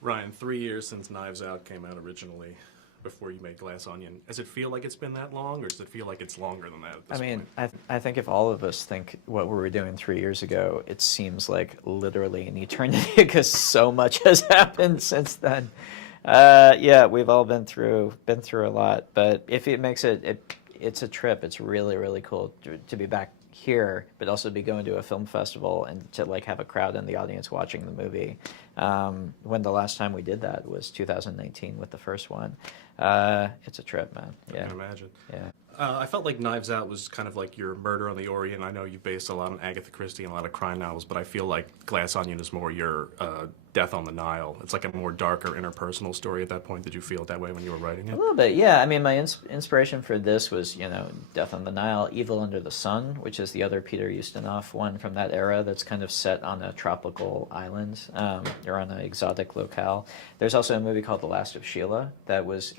Ryan, 3 years since Knives Out came out originally, before you made Glass Onion. Does it feel like it's been that long, or does it feel like it's longer than that at this point? I think if all of us think what we were doing 3 years ago, it seems like literally an eternity because so much has happened since then. Yeah, we've all been through a lot, but if it makes it's a trip. It's really, really cool to be back here, but also be going to a film festival and to like have a crowd in the audience watching the movie. When the last time we did that was 2019 with the first one. It's a trip, man. Yeah. I can imagine. Yeah. I felt like Knives Out was kind of like your Murder on the Orient. I know you based a lot on Agatha Christie and a lot of crime novels, but I feel like Glass Onion is more your Death on the Nile. It's like a more darker interpersonal story at that point. Did you feel it that way when you were writing it? A little bit, yeah. I mean, my inspiration for this was, Death on the Nile, Evil Under the Sun, which is the other Peter Ustinov one from that era that's kind of set on a tropical island or on an exotic locale. There's also a movie called The Last of Sheila that was...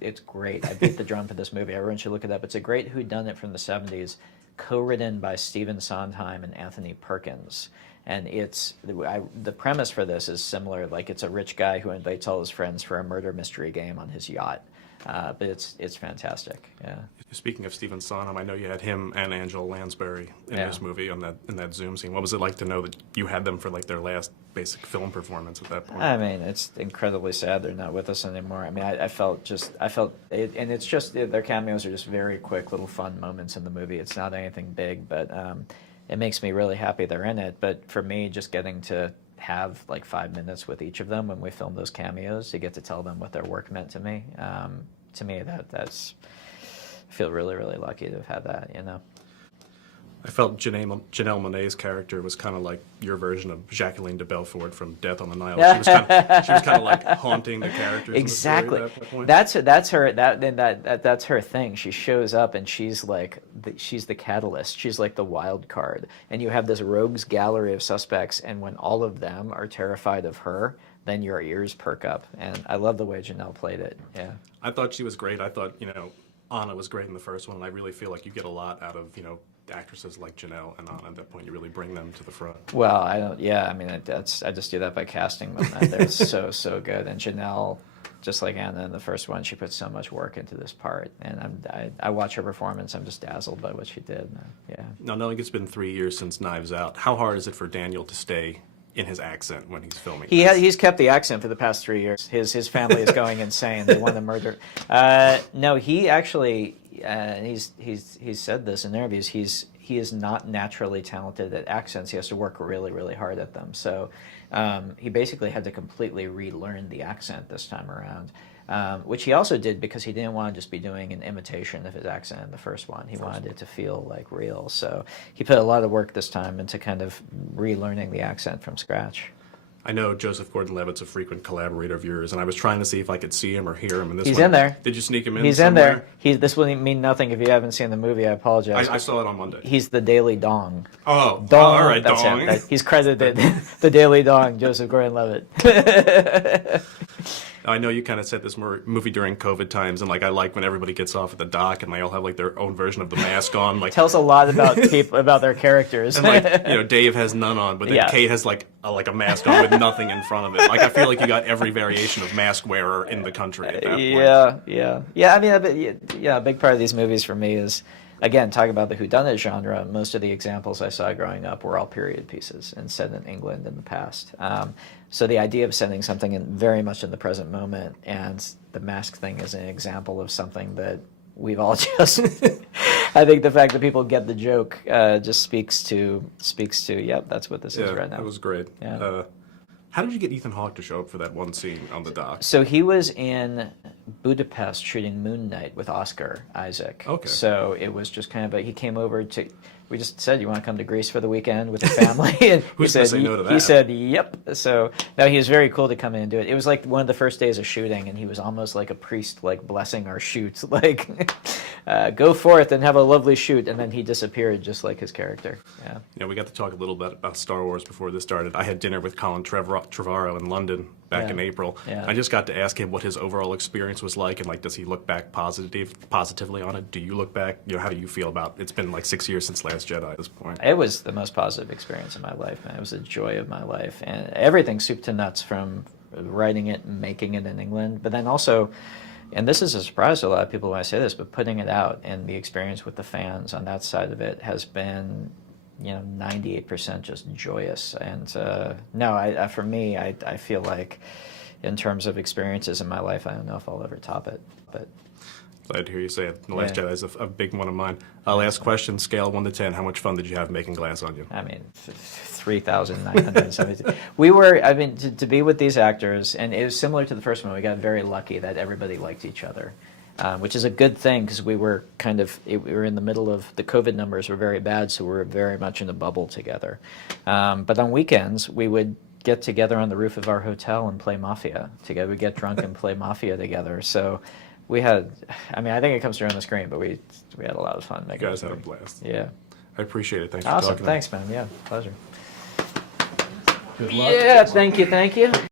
It's great. I beat the drum for this movie. Everyone should look it up. It's a great whodunit from the 70s, co-written by Stephen Sondheim and Anthony Perkins. And the premise for this is similar. Like, it's a rich guy who invites all his friends for a murder mystery game on his yacht. But it's fantastic. Yeah. Speaking of Stephen Sondheim, I know you had him and Angela Lansbury in this movie in that Zoom scene. What was it like to know that you had them for like their last basic film performance at that point? I mean, it's incredibly sad they're not with us anymore. I mean, I felt it, and it's just their cameos are just very quick little fun moments in the movie. It's not anything big, but it makes me really happy they're in it. But for me, just getting to have like 5 minutes with each of them when we filmed those cameos to get to tell them what their work meant to me. To me, that's I feel really, really lucky to have had that. I felt Janelle Monáe's character was kind of like your version of Jacqueline de Belfort from Death on the Nile. She was kind of like haunting the characters. Exactly. In the story at that point. That's her thing. She shows up and she's like she's the catalyst. She's like the wild card. And you have this rogues gallery of suspects, and when all of them are terrified of her, then your ears perk up. And I love the way Janelle played it. Yeah. I thought she was great. I thought Anna was great in the first one, and I really feel like you get a lot out of actresses like Janelle and Anna. At that point, you really bring them to the front. Well, I don't. Yeah, I mean, I just do that by casting them. They're so good. And Janelle, just like Anna in the first one, she put so much work into this part. And I watch her performance. I'm just dazzled by what she did. Yeah. Now, knowing it's been 3 years since Knives Out, how hard is it for Daniel to stay in his accent when he's filming? He's kept the accent for the past 3 years. His family is going insane. They want to murder. No, he actually. He's said this in interviews. He is not naturally talented at accents. He has to work really, really hard at them. So he basically had to completely relearn the accent this time around, which he also did because he didn't want to just be doing an imitation of his accent in the first one. He wanted it to feel like real. So he put a lot of work this time into kind of relearning the accent from scratch. I know Joseph Gordon-Levitt's a frequent collaborator of yours, and I was trying to see if I could see him or hear him in this He's one. in there. Did you sneak him in He's somewhere? in there. This will mean nothing if you haven't seen the movie. I apologize. I saw it on Monday. He's the Daily Dong. Oh, Dong. all right, That's Dong. him. He's credited the Daily Dong, Joseph Gordon-Levitt. I know you kind of set this movie during COVID times, and I like when everybody gets off at the dock and they all have like their own version of the mask on. Like, tells a lot about people, about their characters. And Dave has none on, but then Kate has like a mask on with nothing in front of it. Like, I feel like you got every variation of mask wearer in the country at that point. Yeah. I mean, a big part of these movies for me is, again, talking about the whodunit genre, most of the examples I saw growing up were all period pieces and set in England in the past. So the idea of setting something very much in the present moment, and the mask thing is an example of something that we've all just... I think the fact that people get the joke just speaks to, yep, that's what this is right now. Yeah, it was great. Yeah. How did you get Ethan Hawke to show up for that one scene on the dock? So he was in Budapest shooting Moon Knight with Oscar Isaac. Okay. So it was just kind of he came over to, we just said, you want to come to Greece for the weekend with your family? And Who's going to say no to that? He said, yep. So no, he was very cool to come in and do it. It was like one of the first days of shooting, and he was almost like a priest, like blessing our shoot. Like, go forth and have a lovely shoot. And then he disappeared just like his character. Yeah. Yeah, we got to talk a little bit about Star Wars before this started. I had dinner with Colin Trevorrow in London back in April. Yeah. I just got to ask him what his overall experience was like, and does he look back positively on it? Do you look back? How do you feel about it? It's been like 6 years since Last Jedi at this point. It was the most positive experience of my life, man. It was the joy of my life, and everything soup to nuts from writing it and making it in England, but then also, and this is a surprise to a lot of people when I say this, but putting it out and the experience with the fans on that side of it has been, 98% just joyous. And no, for me, I feel like in terms of experiences in my life, I don't know if I'll ever top it. But Glad to hear you say it. The Last Yeah. Jedi is a big one of mine. Last question, scale 1 to 10. How much fun did you have making Glass Onion? I mean, 3,970. We were, I mean, to be with these actors, and it was similar to the first one, we got very lucky that everybody liked each other, which is a good thing because we were we were in the middle of, the COVID numbers were very bad, so we were very much in a bubble together. But on weekends, we would get together on the roof of our hotel and play Mafia together. We'd get drunk and play Mafia together. So we had, I mean, I think it comes through on the screen, but we had a lot of fun making You guys this had a movie. blast. Yeah. I appreciate it. Thanks for Awesome. talking to me. Thanks, man. Yeah, pleasure. Good luck. Yeah, thank you.